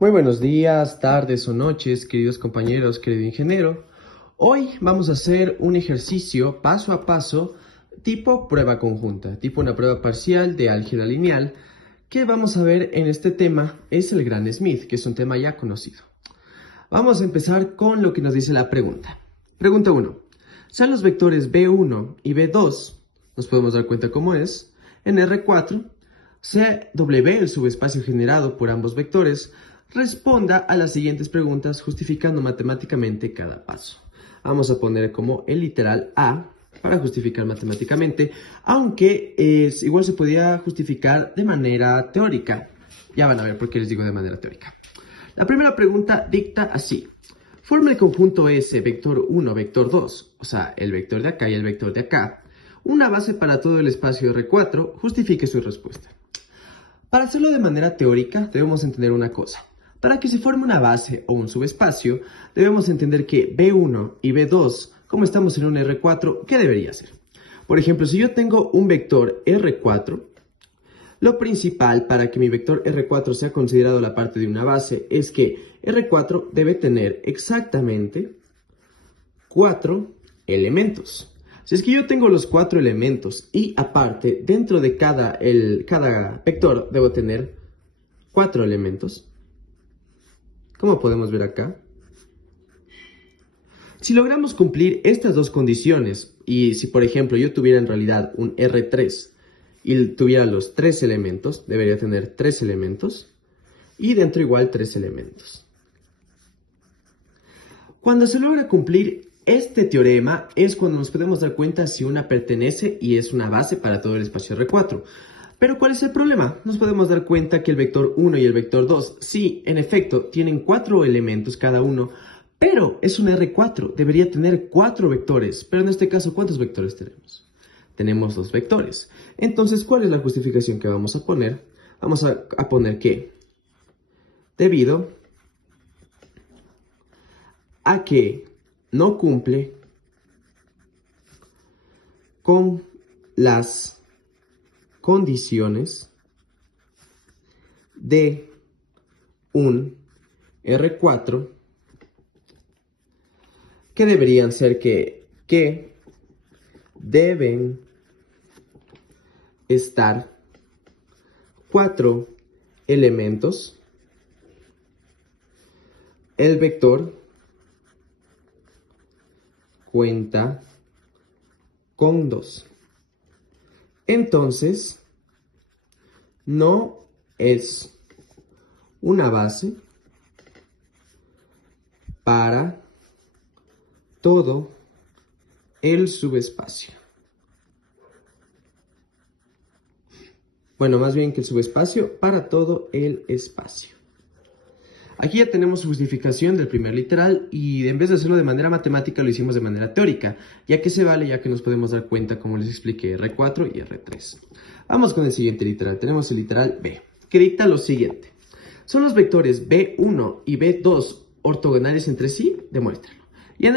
Muy buenos días, tardes o noches, queridos compañeros, querido ingeniero. Hoy vamos a hacer un ejercicio paso a paso tipo prueba conjunta, tipo una prueba parcial de álgebra lineal, que vamos a ver en este tema es el Gran Smith, que es un tema ya conocido. Vamos a empezar con lo que nos dice la pregunta. Pregunta 1. Sean los vectores B1 y B2, nos podemos dar cuenta cómo es, en R4, CW, el subespacio generado por ambos vectores, responda a las siguientes preguntas justificando matemáticamente cada paso. Vamos a poner como el literal A para justificar matemáticamente, aunque igual se podía justificar de manera teórica. Ya van a ver por qué les digo de manera teórica. La primera pregunta dicta así. Forma el conjunto S, vector 1, vector 2, o sea, el vector de acá y el vector de acá, una base para todo el espacio R4, justifique su respuesta. Para hacerlo de manera teórica, debemos entender una cosa. Para que se forme una base o un subespacio, debemos entender que B1 y B2, como estamos en un R4, ¿qué debería ser? Por ejemplo, si yo tengo un vector R4, lo principal para que mi vector R4 sea considerado la parte de una base es que R4 debe tener exactamente 4 elementos. Si es que yo tengo los 4 elementos y aparte dentro de cada vector debo tener 4 elementos, como podemos ver acá. Si logramos cumplir estas dos condiciones y si por ejemplo yo tuviera en realidad un R3 y tuviera los 3 elementos, debería tener 3 elementos y dentro igual 3 elementos. Cuando se logra cumplir este teorema es cuando nos podemos dar cuenta si una pertenece y es una base para todo el espacio R4. Pero ¿cuál es el problema? Nos podemos dar cuenta que el vector 1 y el vector 2, sí, en efecto, tienen 4 elementos cada uno, pero es un R4, debería tener 4 vectores. Pero en este caso, ¿cuántos vectores tenemos? Tenemos 2 vectores. Entonces, ¿cuál es la justificación que vamos a poner? Vamos a poner que debido a que no cumple con las condiciones de un R4 que deberían ser que deben estar 4 elementos, el vector cuenta con 2. Entonces, no es una base para todo el subespacio. Bueno, más bien que el subespacio para todo el espacio. Aquí ya tenemos su justificación del primer literal y en vez de hacerlo de manera matemática lo hicimos de manera teórica, ya que se vale ya que nos podemos dar cuenta, como les expliqué, R4 y R3. Vamos con el siguiente literal. Tenemos el literal B, que dicta lo siguiente. ¿Son los vectores B1 y B2 ortogonales entre sí? Demuéstralo. Y en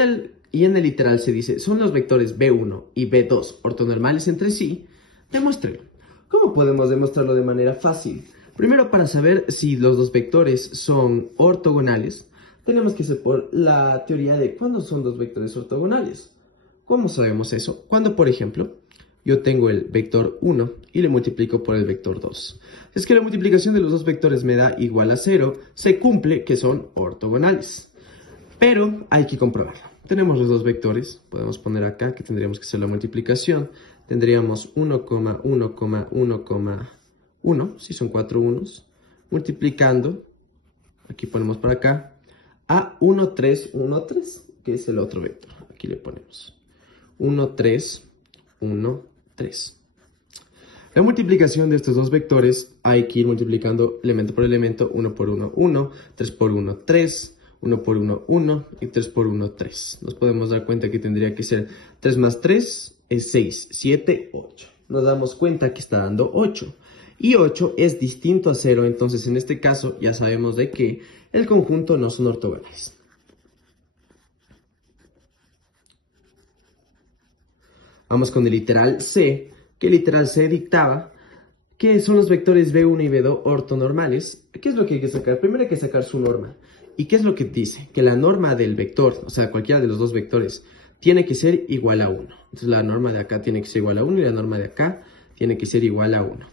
el literal se dice, ¿son los vectores B1 y B2 ortonormales entre sí? Demuéstralo. ¿Cómo podemos demostrarlo de manera fácil? Primero, para saber si los dos vectores son ortogonales, tenemos que hacer por la teoría de cuándo son dos vectores ortogonales. ¿Cómo sabemos eso? Cuando, por ejemplo, yo tengo el vector 1 y le multiplico por el vector 2. Si es que la multiplicación de los dos vectores me da igual a 0, se cumple que son ortogonales. Pero hay que comprobarlo. Tenemos los dos vectores, podemos poner acá que tendríamos que hacer la multiplicación. Tendríamos 1,1,1,1, si son 4 unos, multiplicando, aquí ponemos para acá, a 1, 3, 1, 3, que es el otro vector. Aquí le ponemos 1, 3, 1, 3. La multiplicación de estos dos vectores hay que ir multiplicando elemento por elemento, 1 por 1, 1, 3 por 1, 3, 1 por 1, 1 y 3 por 1, 3. Nos podemos dar cuenta que tendría que ser 3 más 3 es 6, 7, 8. Nos damos cuenta que está dando 8. Y 8 es distinto a 0, entonces en este caso ya sabemos de que el conjunto no son ortogonales. Vamos con el literal C, que el literal C dictaba que son los vectores B1 y B2 ortonormales. ¿Qué es lo que hay que sacar? Primero hay que sacar su norma. ¿Y qué es lo que dice? Que la norma del vector, o sea, cualquiera de los dos vectores, tiene que ser igual a 1. Entonces la norma de acá tiene que ser igual a 1 y la norma de acá tiene que ser igual a 1.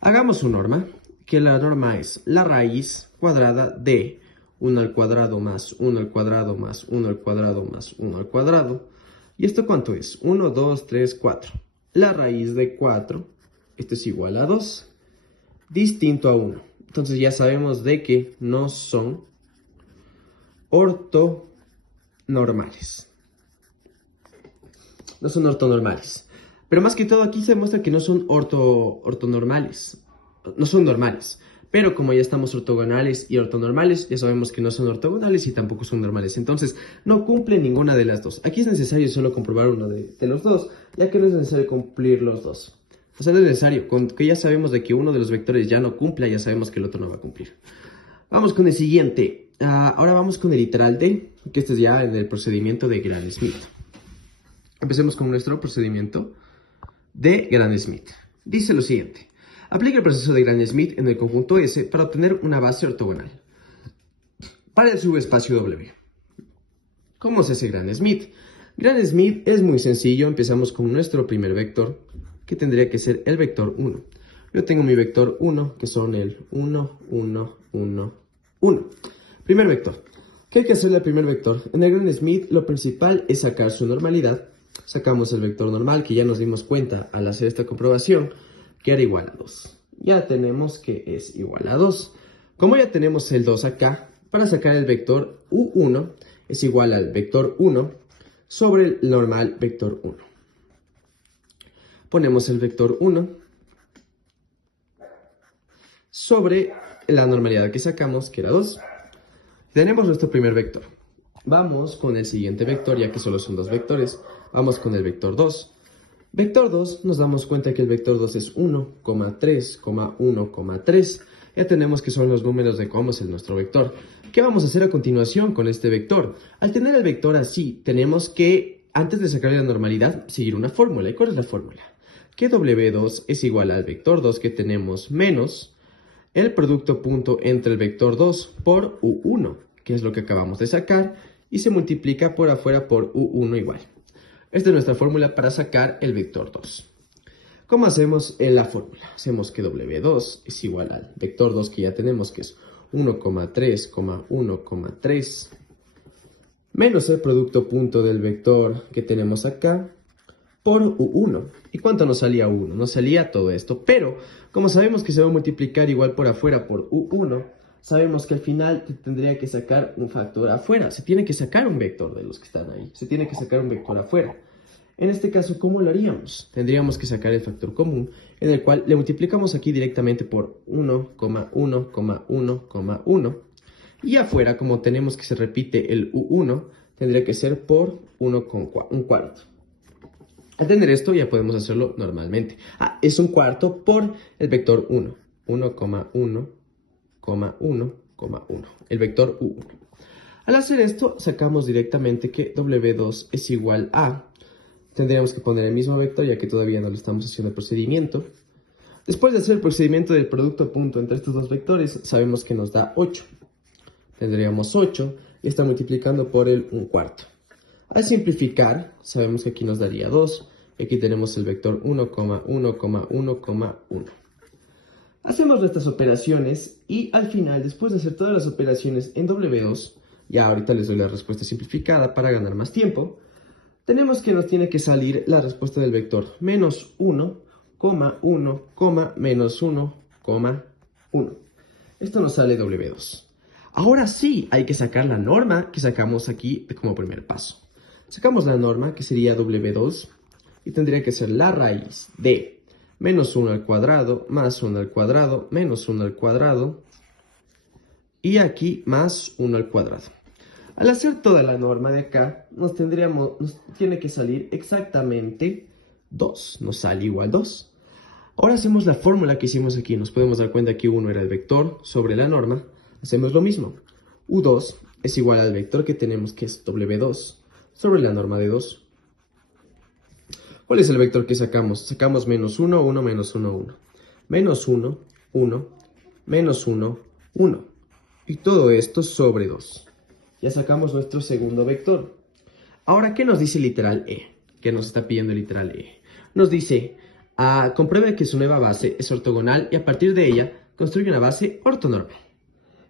Hagamos su norma, que la norma es la raíz cuadrada de 1 al cuadrado más 1 al cuadrado más 1 al cuadrado más 1 al cuadrado. ¿Y esto cuánto es? 1, 2, 3, 4. La raíz de 4, esto es igual a 2, distinto a 1. Entonces ya sabemos de que no son ortonormales. No son ortonormales. Pero más que todo aquí se demuestra que no son ortonormales. No son normales. Pero como ya estamos ortogonales y ortonormales, ya sabemos que no son ortogonales y tampoco son normales. Entonces, no cumplen ninguna de las dos. Aquí es necesario solo comprobar uno de los dos, ya que no es necesario cumplir los dos. O sea, no es necesario. Con que ya sabemos de que uno de los vectores ya no cumpla, ya sabemos que el otro no va a cumplir. Vamos con el siguiente. Ahora vamos con el literal de, que este es ya en el procedimiento de Gram-Schmidt. Empecemos con nuestro procedimiento de Gram-Schmidt. Dice lo siguiente. Aplica el proceso de Gram-Schmidt en el conjunto S para obtener una base ortogonal para el subespacio W. ¿Cómo se hace Gram-Schmidt? Gram-Schmidt es muy sencillo. Empezamos con nuestro primer vector, que tendría que ser el vector 1. Yo tengo mi vector 1, que son el 1, 1, 1, 1. Primer vector. ¿Qué hay que hacerle al primer vector? En el Gram-Schmidt lo principal es sacar su normalidad. Sacamos el vector normal, que ya nos dimos cuenta al hacer esta comprobación, que era igual a 2. Ya tenemos que es igual a 2. Como ya tenemos el 2 acá, para sacar el vector U1 es igual al vector 1 sobre el normal vector 1. Ponemos el vector 1 sobre la normalidad que sacamos, que era 2. Tenemos nuestro primer vector. Vamos con el siguiente vector, ya que solo son dos vectores. Vamos con el vector 2. Vector 2, nos damos cuenta que el vector 2 es 1, 3, 1, 3. Ya tenemos que son los números de cómo es nuestro vector. ¿Qué vamos a hacer a continuación con este vector? Al tener el vector así, tenemos que, antes de sacarle la normalidad, seguir una fórmula. ¿Y cuál es la fórmula? Que W2 es igual al vector 2 que tenemos menos el producto punto entre el vector 2 por U1, que es lo que acabamos de sacar, y se multiplica por afuera por U1 igual. Esta es nuestra fórmula para sacar el vector 2. ¿Cómo hacemos la fórmula? Hacemos que W2 es igual al vector 2 que ya tenemos, que es 1,3, 1,3, menos el producto punto del vector que tenemos acá, por U1. ¿Y cuánto nos salía U1? Nos salía todo esto, pero como sabemos que se va a multiplicar igual por afuera por U1, sabemos que al final tendría que sacar un factor afuera. Se tiene que sacar un vector de los que están ahí. Se tiene que sacar un vector afuera. En este caso, ¿cómo lo haríamos? Tendríamos que sacar el factor común, en el cual le multiplicamos aquí directamente por 1,1,1,1. Y afuera, como tenemos que se repite el U1, tendría que ser por 1,1. Al tener esto ya podemos hacerlo normalmente. Es un cuarto por el vector 1. 1,1,1,1. El vector U1. Al hacer esto, sacamos directamente que W2 es igual a... Tendríamos que poner el mismo vector, ya que todavía no lo estamos haciendo el procedimiento. Después de hacer el procedimiento del producto punto entre estos dos vectores, sabemos que nos da 8. Tendríamos 8 y está multiplicando por el 1/4. Al simplificar, sabemos que aquí nos daría 2. Y aquí tenemos el vector 1,1,1,1. Hacemos nuestras operaciones y al final, después de hacer todas las operaciones en W2, ya ahorita les doy la respuesta simplificada para ganar más tiempo, tenemos que nos tiene que salir la respuesta del vector menos 1, 1, menos 1, 1. Esto nos sale W2. Ahora sí hay que sacar la norma que sacamos aquí como primer paso. Sacamos la norma que sería W2 y tendría que ser la raíz de menos 1 al cuadrado, más 1 al cuadrado, menos 1 al cuadrado y aquí más 1 al cuadrado. Al hacer toda la norma de acá, nos tiene que salir exactamente 2. Nos sale igual 2. Ahora hacemos la fórmula que hicimos aquí. Nos podemos dar cuenta que 1 era el vector sobre la norma. Hacemos lo mismo. U2 es igual al vector que tenemos, que es W2, sobre la norma de 2. ¿Cuál es el vector que sacamos? Sacamos menos 1, 1, menos 1, 1. menos 1, 1, menos 1, 1. Y todo esto sobre 2. Ya sacamos nuestro segundo vector. Ahora, ¿qué nos dice el literal E? ¿Qué nos está pidiendo el literal E? Nos dice, compruebe que su nueva base es ortogonal y a partir de ella construye una base ortonormal.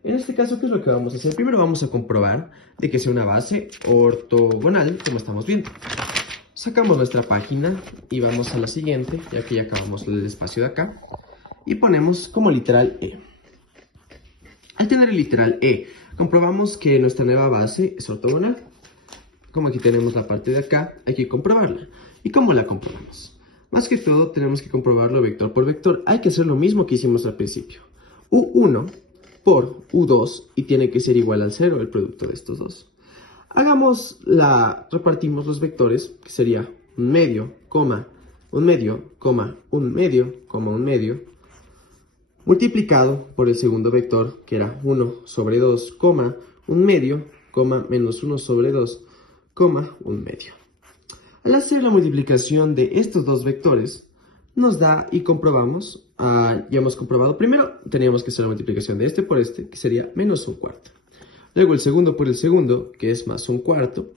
En este caso, ¿qué es lo que vamos a hacer? Primero vamos a comprobar de que sea una base ortogonal, como estamos viendo. Sacamos nuestra página y vamos a la siguiente, ya que ya acabamos el espacio de acá. Y ponemos como literal E. Al tener el literal E, comprobamos que nuestra nueva base es ortogonal. Como aquí tenemos la parte de acá, hay que comprobarla. ¿Y cómo la comprobamos? Más que todo, tenemos que comprobarlo vector por vector. Hay que hacer lo mismo que hicimos al principio. U1 por U2 y tiene que ser igual al 0 el producto de estos dos. Repartimos los vectores, que sería un medio, coma, un medio, coma, un medio, coma, un medio, multiplicado por el segundo vector, que era 1 sobre 2, coma, un medio, coma, menos 1 sobre 2, coma, un medio. Al hacer la multiplicación de estos dos vectores, nos da y comprobamos, ya hemos comprobado, primero teníamos que hacer la multiplicación de este por este, que sería menos un cuarto. Luego el segundo por el segundo, que es más un cuarto.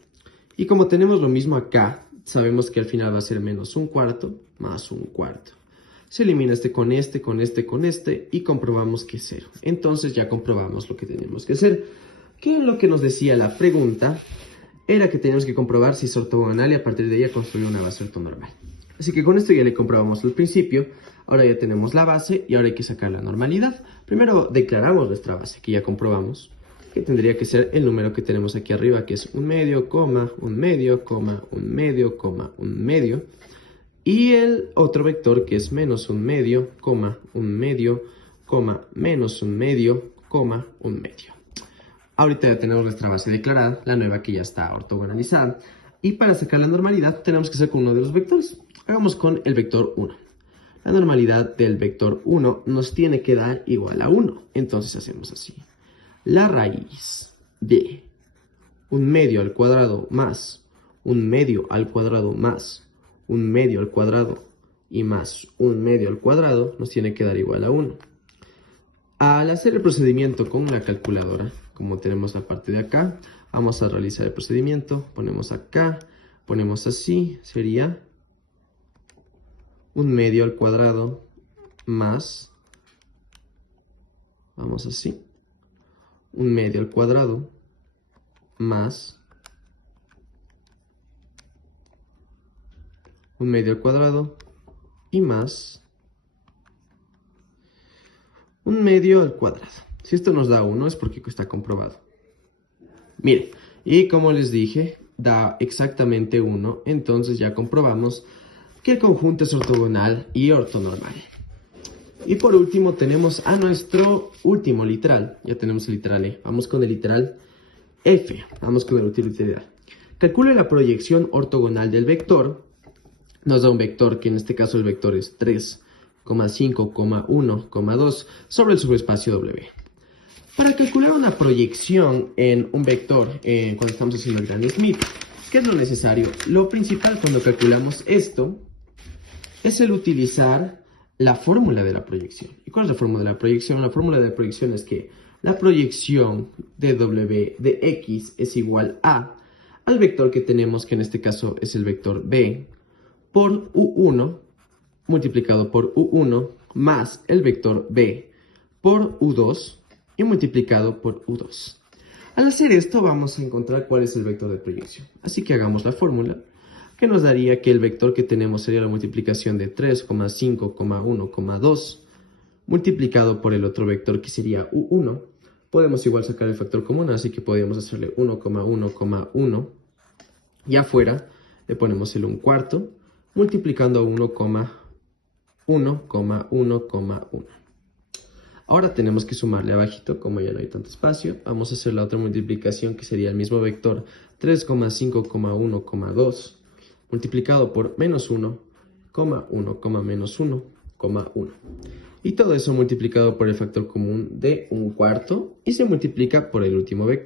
Y como tenemos lo mismo acá, sabemos que al final va a ser menos un cuarto más un cuarto. Se elimina este con este, con este, con este y comprobamos que es 0. Entonces ya comprobamos lo que tenemos que hacer. Que lo que nos decía la pregunta era que teníamos que comprobar si es ortogonal y a partir de ella construir una base ortonormal. Así que con esto ya le comprobamos al principio. Ahora ya tenemos la base y ahora hay que sacar la normalidad. Primero declaramos nuestra base, que ya comprobamos, que tendría que ser el número que tenemos aquí arriba, que es un medio, coma, un medio, coma, un medio, coma, un medio. Y el otro vector que es menos un medio, coma, un medio, coma, menos un medio, coma, un medio. Ahorita ya tenemos nuestra base declarada, la nueva que ya está ortogonalizada. Y para sacar la normalidad tenemos que hacer con uno de los vectores. Hagamos con el vector 1. La normalidad del vector 1 nos tiene que dar igual a 1. Entonces hacemos así. La raíz de un medio al cuadrado más un medio al cuadrado más un medio al cuadrado y más un medio al cuadrado nos tiene que dar igual a 1. Al hacer el procedimiento con una calculadora, como tenemos la parte de acá, vamos a realizar el procedimiento. Ponemos acá, ponemos así, sería un medio al cuadrado más, vamos así, un medio al cuadrado más un medio al cuadrado y más un medio al cuadrado. Si esto nos da 1 es porque está comprobado. Miren, y como les dije, da exactamente 1, entonces ya comprobamos que el conjunto es ortogonal y ortonormal. Y por último tenemos a nuestro último literal. Ya tenemos el literal E. Vamos con el literal F. Vamos con el utilitario. Calcule la proyección ortogonal del vector. Nos da un vector que en este caso el vector es 3,5,1,2 sobre el subespacio W. Para calcular una proyección en un vector, cuando estamos haciendo el Granny Smith, ¿qué es lo necesario? Lo principal cuando calculamos esto es el utilizar la fórmula de la proyección. ¿Y cuál es la fórmula de la proyección? La fórmula de la proyección es que la proyección de W de X es igual al vector que tenemos, que en este caso es el vector B, por U1 multiplicado por U1 más el vector B por U2 y multiplicado por U2. Al hacer esto vamos a encontrar cuál es el vector de proyección. Así que hagamos la fórmula, que nos daría que el vector que tenemos sería la multiplicación de 3,5,1,2 multiplicado por el otro vector que sería U1. Podemos igual sacar el factor común, así que podríamos hacerle 1,1,1 y afuera le ponemos el 1 cuarto multiplicando a 1,1,1,1. Ahora tenemos que sumarle abajito, como ya no hay tanto espacio. Vamos a hacer la otra multiplicación que sería el mismo vector 3,5,1,2 multiplicado por menos 1, menos 1, 1. Y todo eso multiplicado por el factor común de 1 cuarto y se multiplica por el último vector.